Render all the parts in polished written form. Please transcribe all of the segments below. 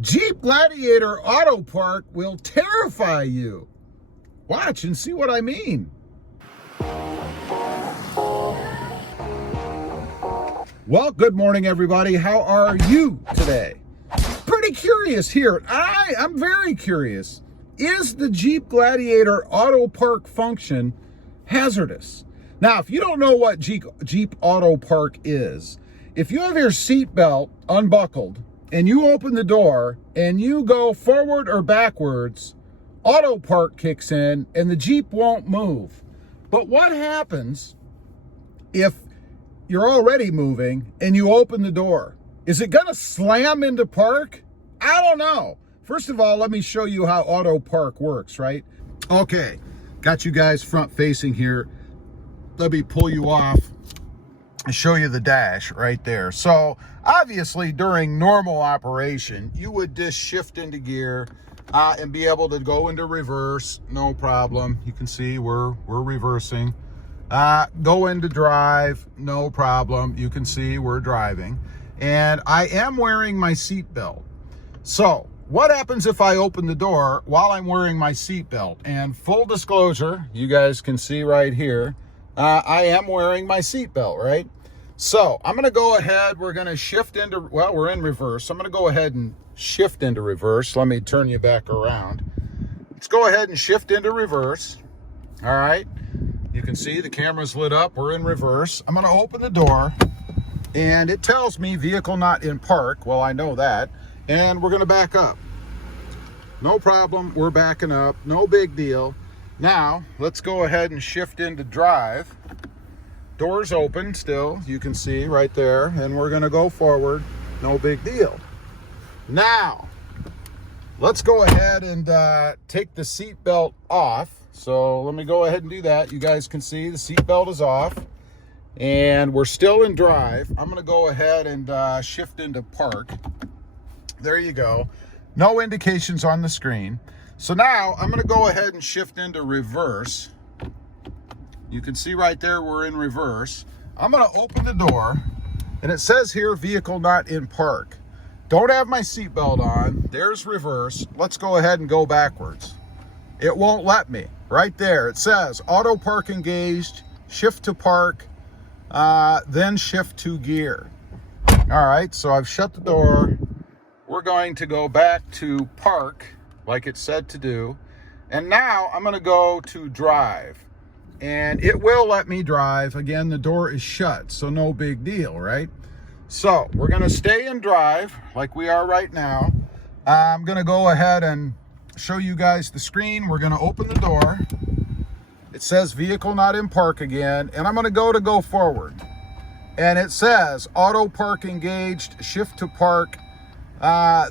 Jeep Gladiator Auto Park will terrify you. Watch and see what I mean. Well, good morning, everybody. How are you today? Pretty curious here. I'm very curious. Is the Jeep Gladiator Auto Park function hazardous? Now, if you don't know what Jeep Auto Park is, if you have your seatbelt unbuckled and you open the door and you go forward or backwards, Auto Park kicks in and the Jeep won't move. But what happens if you're already moving and you open the door? Is it gonna slam into park? I don't know. First of all, let me show you how Auto Park works, right? Okay, got you guys front facing here. Let me pull you off and show you the dash right there. So obviously during normal operation, you would just shift into gear and be able to go into reverse, no problem. You can see we're reversing. Go into drive, no problem. You can see we're driving. And I am wearing my seatbelt. So what happens if I open the door while I'm wearing my seatbelt? And full disclosure, you guys can see right here, I am wearing my seatbelt, right? So I'm gonna go ahead, we're gonna shift into, well, we're in reverse. I'm gonna go ahead and shift into reverse. Let me turn you back around. Let's go ahead and shift into reverse. All right, you can see the camera's lit up, we're in reverse. I'm gonna open the door and it tells me vehicle not in park. Well, I know that. And we're gonna back up. No problem, we're backing up, no big deal. Now, let's go ahead and shift into drive. Doors open still, you can see right there, and we're gonna go forward, no big deal. Now, let's go ahead and take the seatbelt off. So let me go ahead and do that. You guys can see the seatbelt is off, and we're still in drive. I'm gonna go ahead and shift into park. There you go. No indications on the screen. So now I'm gonna go ahead and shift into reverse. You can see right there, we're in reverse. I'm gonna open the door and it says here, vehicle not in park. Don't have my seatbelt on. There's reverse. Let's go ahead and go backwards. It won't let me. Right there, it says auto park engaged, shift to park, then shift to gear. All right, so I've shut the door. We're going to go back to park like it said to do. And now I'm gonna go to drive. And it will let me drive. Again, the door is shut, so no big deal, right? So we're gonna stay in drive like we are right now. I'm gonna go ahead and show you guys the screen. We're gonna open the door. It says vehicle not in park again, and I'm gonna go forward. And it says auto park engaged, shift to park,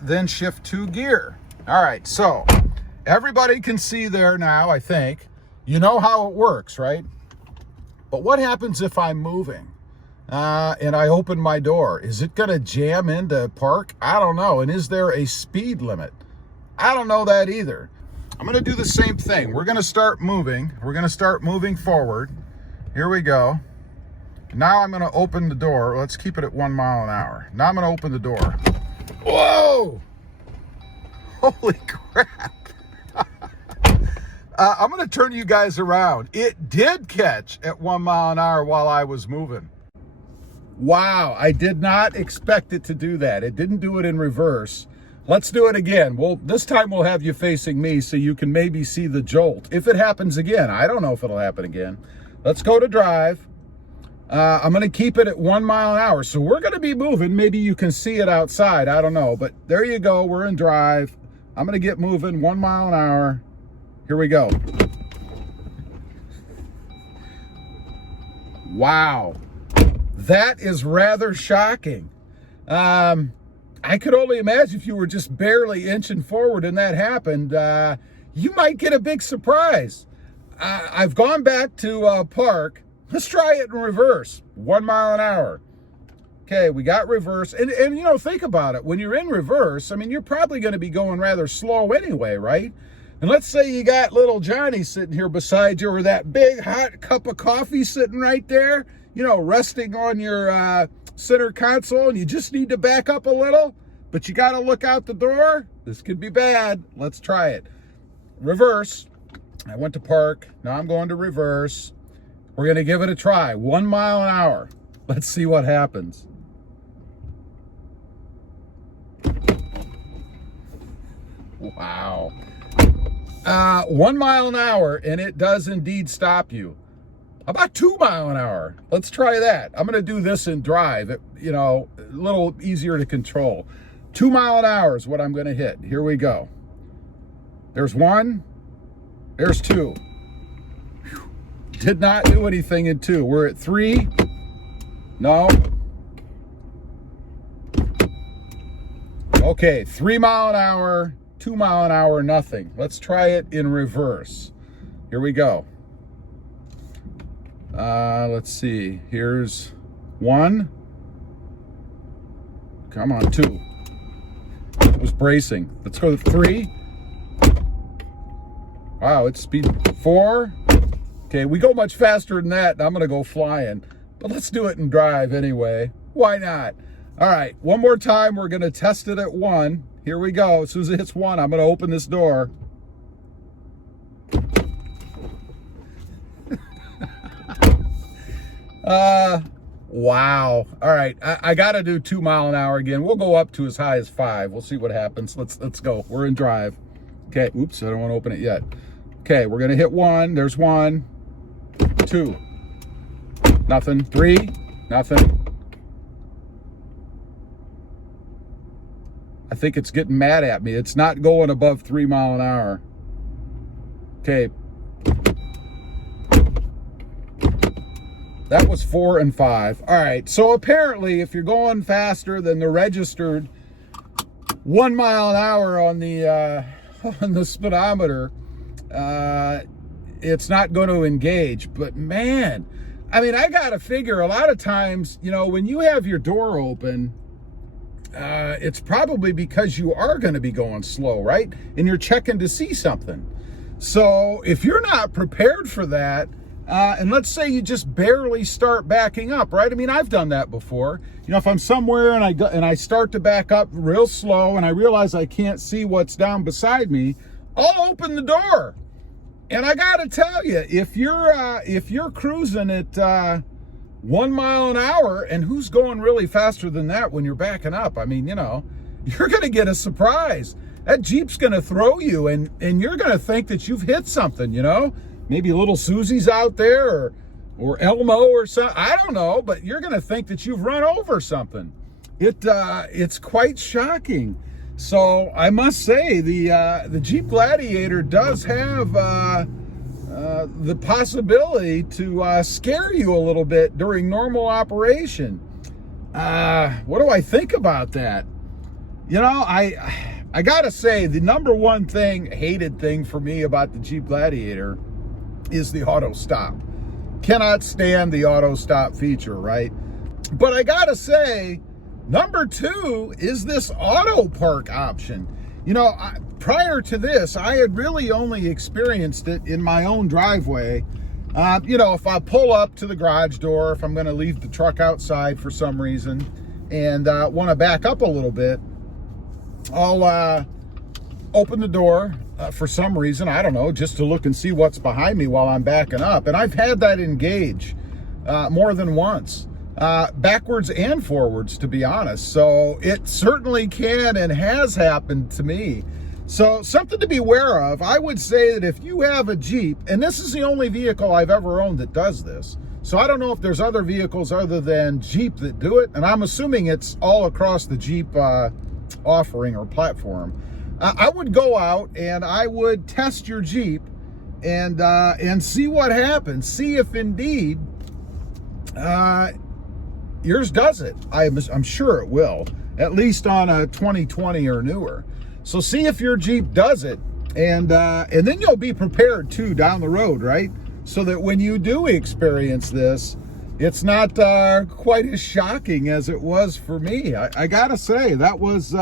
then shift to gear. All right, so everybody can see there now, I think. You know how it works, right? But what happens if I'm moving and I open my door? Is it gonna jam into park? I don't know. And is there a speed limit? I don't know that either. I'm gonna do the same thing. We're gonna start moving. We're gonna start moving forward. Here we go. Now I'm gonna open the door. Let's keep it at 1 mile an hour. Now I'm gonna open the door. Whoa! Holy crap. I'm gonna turn you guys around. It did catch at 1 mile an hour while I was moving. Wow, I did not expect it to do that. It didn't do it in reverse. Let's do it again. Well, this time we'll have you facing me so you can maybe see the jolt. If it happens again, I don't know if it'll happen again. Let's go to drive. I'm gonna keep it at 1 mile an hour. So we're gonna be moving. Maybe you can see it outside, I don't know. But there you go, we're in drive. I'm gonna get moving 1 mile an hour. Here we go. Wow, that is rather shocking. I could only imagine if you were just barely inching forward and that happened, you might get a big surprise. I've gone back to park. Let's try it in reverse, 1 mile an hour. Okay, we got reverse. And you know, think about it. When you're in reverse, I mean, you're probably gonna be going rather slow anyway, right? And let's say you got little Johnny sitting here beside you, or that big hot cup of coffee sitting right there, you know, resting on your center console, and you just need to back up a little. but you got to look out the door. This could be bad. Let's try it. Reverse. I went to park. Now I'm going to reverse. We're going to give it a try. 1 mile an hour. Let's see what happens. Wow. 1 mile an hour, and it does indeed stop you. How about 2 mile an hour? Let's try that. I'm going to do this in drive. You know, a little easier to control. 2 mile an hour is what I'm going to hit. Here we go. There's 1. There's 2. Whew. Did not do anything in 2. We're at 3. No. Okay, 3 mile an hour, 2 mile an hour, nothing. Let's try it in reverse. Here we go. Let's see. Here's 1. Come on, 2. It was bracing. Let's go to 3. Wow, it's speed 4. Okay, we go much faster than that, and I'm going to go flying. But let's do it in drive anyway. Why not? All right, one more time. We're going to test it at 1. Here we go. As soon as it hits 1, I'm going to open this door. Wow. All right, I got to do 2 mile an hour again. We'll go up to as high as 5. We'll see what happens. Let's go. We're in drive. Okay. Oops, I don't want to open it yet. Okay, we're going to hit 1. There's 1. 2. Nothing. 3. Nothing. I think it's getting mad at me. It's not going above 3 mile an hour. Okay. That was 4 and 5. All right. So apparently, if you're going faster than the registered 1 mile an hour on the speedometer, it's not going to engage. But man, I mean, I got to figure a lot of times, you know, when you have your door open, it's probably because you are going to be going slow, right? And you're checking to see something. So if you're not prepared for that, and let's say you just barely start backing up, right? I mean, I've done that before. You know, if I'm somewhere and I start to back up real slow and I realize I can't see what's down beside me, I'll open the door. And I got to tell you, if you're cruising at 1 mile an hour, and who's going really faster than that when you're backing up? I mean, you know, you're going to get a surprise. That Jeep's going to throw you, and you're going to think that you've hit something, you know? Maybe little Susie's out there, or Elmo or something. I don't know, but you're going to think that you've run over something. It's quite shocking. So I must say, the Jeep Gladiator does have the possibility to scare you a little bit during normal operation. What do I think about that? You know, I gotta say, the number one hated thing for me about the Jeep Gladiator is the auto stop. Cannot stand the auto stop feature, right? But I gotta say, number 2 is this auto park option. You know, prior to this, I had really only experienced it in my own driveway. You know, if I pull up to the garage door, if I'm going to leave the truck outside for some reason and want to back up a little bit, I'll open the door for some reason, I don't know, just to look and see what's behind me while I'm backing up. And I've had that engage more than once. Backwards and forwards, to be honest. So it certainly can and has happened to me. So something to be aware of. I would say that if you have a Jeep, and this is the only vehicle I've ever owned that does this, so I don't know if there's other vehicles other than Jeep that do it, and I'm assuming it's all across the Jeep offering or platform. I would go out and I would test your Jeep and see what happens. See if indeed yours does it. I'm sure it will, at least on a 2020 or newer. So see if your Jeep does it, and then you'll be prepared too down the road, right? So that when you do experience this, it's not quite as shocking as it was for me. I gotta say, that was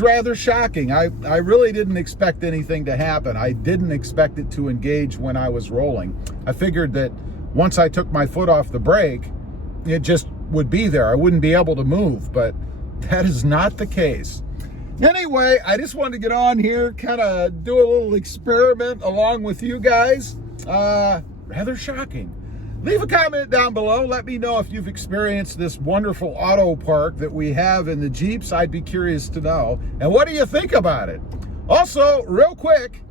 rather shocking. I really didn't expect anything to happen. I didn't expect it to engage when I was rolling. I figured that once I took my foot off the brake, it just would be there. I wouldn't be able to move, but that is not the case. Anyway, I just wanted to get on here, kind of do a little experiment along with you guys. Rather shocking. Leave a comment down below. Let me know if you've experienced this wonderful auto park that we have in the Jeeps. I'd be curious to know. And what do you think about it? Also, real quick,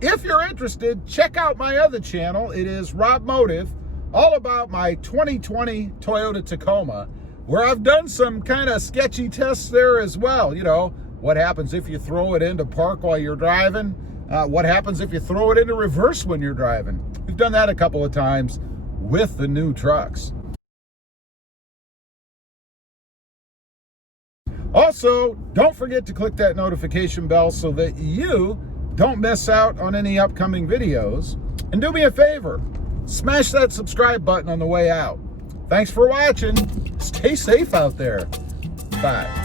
if you're interested, check out my other channel. It is Rob Motive, all about my 2020 Toyota Tacoma, where I've done some kind of sketchy tests there as well. You know, what happens if you throw it into park while you're driving? What happens if you throw it into reverse when you're driving? We've done that a couple of times with the new trucks. Also, don't forget to click that notification bell so that you don't miss out on any upcoming videos. And do me a favor, smash that subscribe button on the way out. Thanks for watching. Stay safe out there. Bye.